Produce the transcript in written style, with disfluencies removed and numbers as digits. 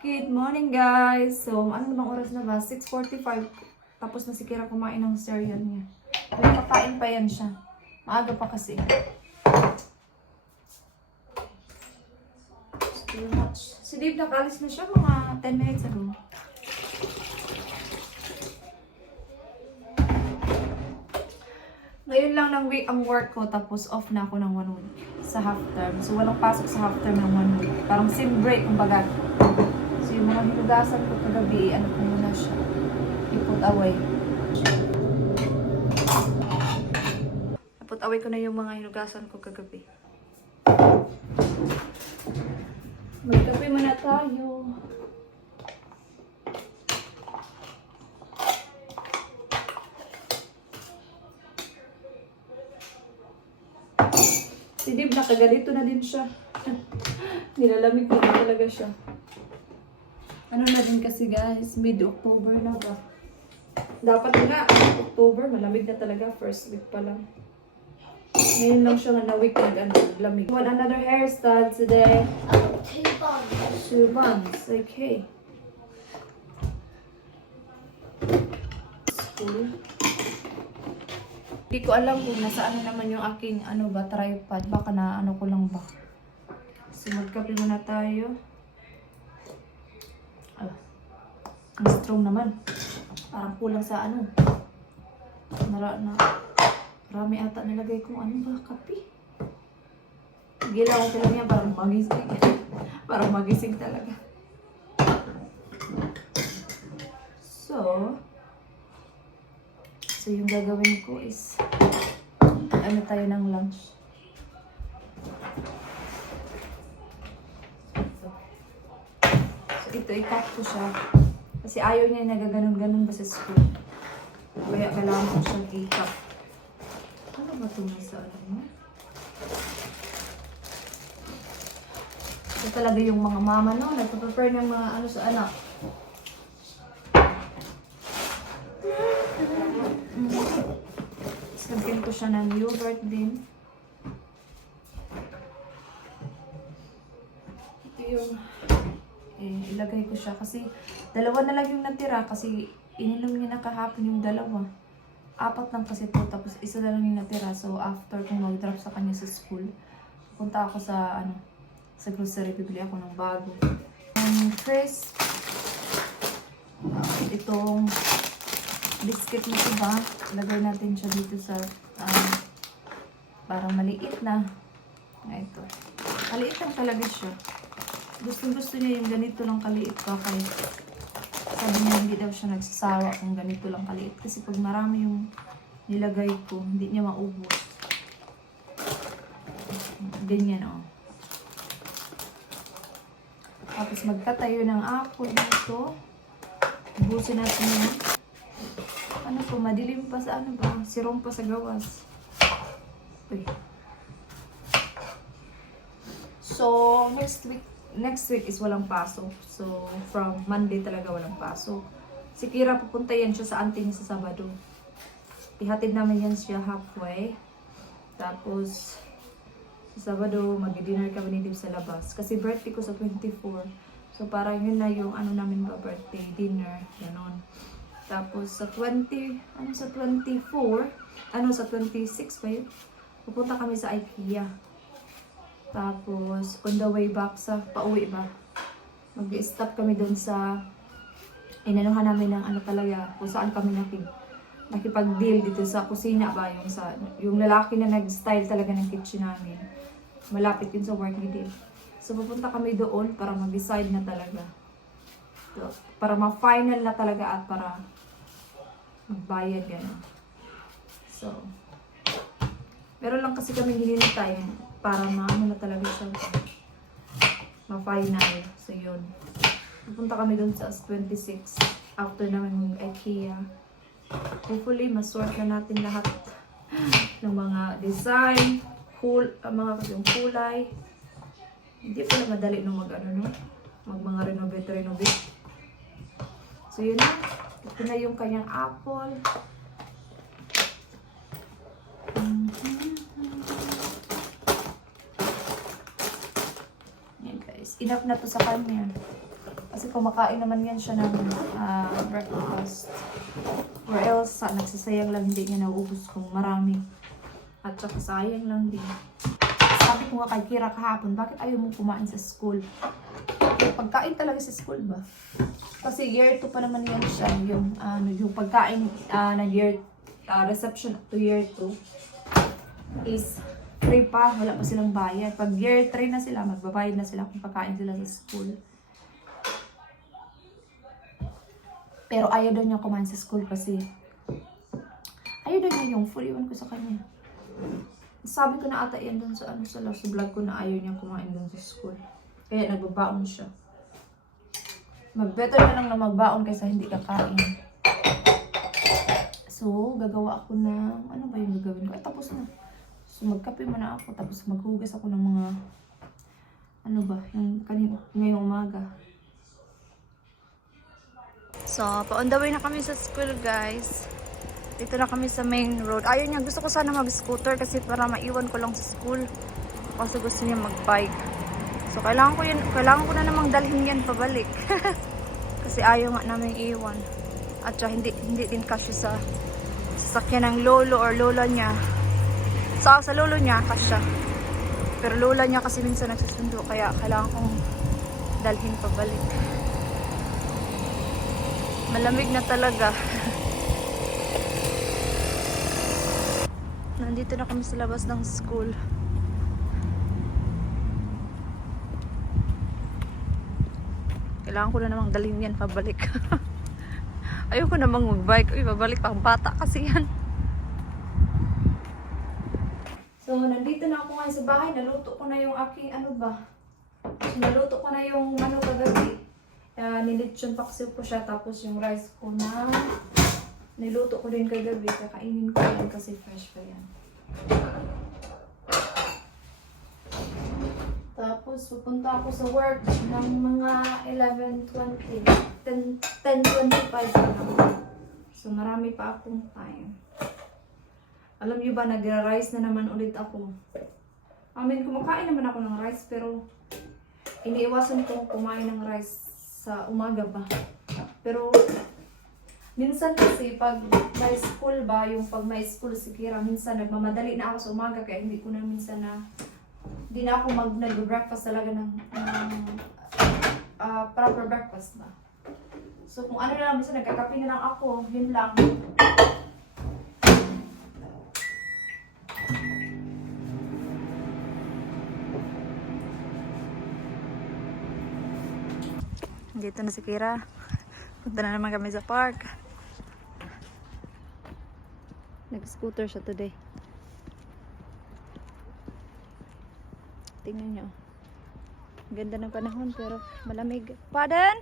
Good morning guys! So, ano namang oras na ba? 6:45. Tapos na si Kira kumain ng cereal niya. May kakain pa yan siya. Maaga pa kasi. It's too much. Si Dave nakalis na siya mga 10 minutes ago. Ngayon lang ng week ang work ko, tapos off na ako ng 1 week sa half term. So, walang pasok sa half term ng 1 week. Parang sim break, kumbaga. So, yung mga hinugasan ko kagabi, ano ko muna siya. I-put away. I-put away ko na yung mga hinugasan ko kagabi. Magkape muna tayo. Si Dib, nakagalito na din siya. Nilalamig ko na talaga siya. Ano na din kasi guys, mid-October na ba? Dapat nga, October, malamig na talaga. First week pa lang. Ngayon lang siya na week nag-lamig. Want another hairstyle today? 2 buns. 2 buns, okay. School. Hindi ko alam kung nasaan na naman yung aking tripod. Baka na ko lang ba. So magkape muna tayo. Ang strong naman. Parang kulang sa marami ata nilagay kong kape. Gilaw ko lang yan parang magising. Parang magising talaga. So yung gagawin ko is tayo ng lunch. So ito, i-cut ko siya. Kasi ayaw niya nagaganon-ganon ba sa school. Kaya kailangan ko siyang i-cut. Ano ba ito sa mo? Ito talaga yung mga mama, no? Nagpa-prepare ng mga sa anak. Lagyan ko siya ng yogurt din. Ito yung ilagay ko siya kasi dalawa na lang yung natira kasi ininom niya na kahapon yung dalawa. 4 lang kasi ito, tapos isa na lang yung natira. So after kung mag-drop sa kanya sa school, pupunta ako sa sa grocery, bibili ako ng bago. Crisp. Itong biscuit na iba, lagay natin siya dito sa parang maliit na. Ito. Maliit lang talaga siya. Gusto niya yung ganito lang kaliit pa kaya sabi niya hindi daw siya nagsasawa kung ganito lang kaliit. Kasi pag marami yung nilagay ko, hindi niya maubos. Ganyan Tapos magtatayo ng apple dito. Ubusin natin yun. Madilim pa sa sirong pa sa gawas. Uy. So, next week is walang pasok. So, from Monday talaga walang pasok. Si Kira pupunta yan siya sa auntie niya sa Sabado. Ihatid namin yan siya halfway. Tapos, sa Sabado, mag-dinner kami ni Dib sa labas. Kasi birthday ko sa 24. So, parang yun na yung namin ba birthday, dinner, ganon. Tapos sa 26 ba yun? Pupunta kami sa IKEA. Tapos on the way back sa pauwi ba? Mag-stop kami doon sa inanuhan namin ng talaga kung saan kami nakipag-deal dito sa kusina ba yung lalaki na nag-style talaga ng kitchen namin. Malapit yun sa work ni Dil. So pupunta kami doon para mag-decide na talaga. So, para ma-final na talaga at para magbayad gano'n. So, meron lang kasi kami hinintay para na talaga siya ma-final. So, yun. Pupunta kami dun sa 26 after namin mag-IKEA. Hopefully, masort na natin lahat ng mga design, mga kulay. Hindi pala madali nung mga renovate. So, yun na. Ito na yung kanyang apple. Yan guys. Enough na to sa kanya. Kasi kumakain naman yan siya ng breakfast. Or else, nagsasayang lang, hindi niya nauubos kung marami. At saka sayang lang din. Sabi ko nga kay Kira kahapon, bakit ayaw mong kumain sa school? Pagkain talaga sa school ba? Kasi year 2 pa naman yan siya. Yung pagkain na year reception to year 2 is free pa. Wala pa silang bayad. Pag year 3 na sila, magbabayad na sila kung pagkain sila sa school. Pero ayaw daw niya kumain sa school kasi ayaw daw niya yung food. Iwan ko sa kanya. Sabi ko na ata yan dun sa last vlog ko na ayaw niya kumain dun sa school. Kaya nagbabaon siya. Mag-better na lang na magbaon kaysa hindi kakain. So, gagawa ako ng, ano ba yung gagawin ko? Ay, tapos na. So, magkape muna ako. Tapos maghugas ako ng mga, ano ba, yung ngayong umaga. So, pa-on the way na kami sa school, guys. Dito na kami sa main road. Ayaw niya, gusto ko sana mag-scooter kasi para maiwan ko lang sa school. Kasi gusto niya mag-bike. So, kailangan ko na namang dalhin yan pabalik. Kasi ayaw nga namin iwan. At sya, hindi din kasya sa sasakyan ng lolo or lola niya. Sa lolo niya, kasya. Pero lola niya kasi minsan nagsusundo. Kaya kailangan kong dalhin pabalik. Malamig na talaga. Nandito na kami sa labas ng school. Kailangan ko na namang dalhin yan pabalik. Ayoko namang mag-bike. Uy, pabalik pa. Ang bata kasi yan. So, nandito na ako ngayon sa bahay. Naluto ko na yung aking, naluto ko na yung kagabi. Nilitsyon paksiw ko siya. Tapos yung rice ko na niluto ko din kagabi. Kakainin ko yan kasi fresh pa yan. Tapos, pupunta ako sa work ng mga 11:20. 10:25 pa lang. So, marami pa akong time. Alam niyo ba, nagra-rice na naman ulit ako. Kumakain naman ako ng rice, pero iniiwasan kong kumain ng rice sa umaga ba. Pero, minsan kasi, pag may school ba, pag may school si Kira, minsan nagmamadali na ako sa umaga, kaya hindi ko na minsan hindi na ako nag-breakfast talaga ng proper breakfast ba. So kung ano na lang, minsan nagkakape na lang ako, yun lang. Dito na si Kira. Punta na naman kami sa park. Nag-scooter siya today. Tingnan nyo. Ganda ng panahon pero malamig. Pardon?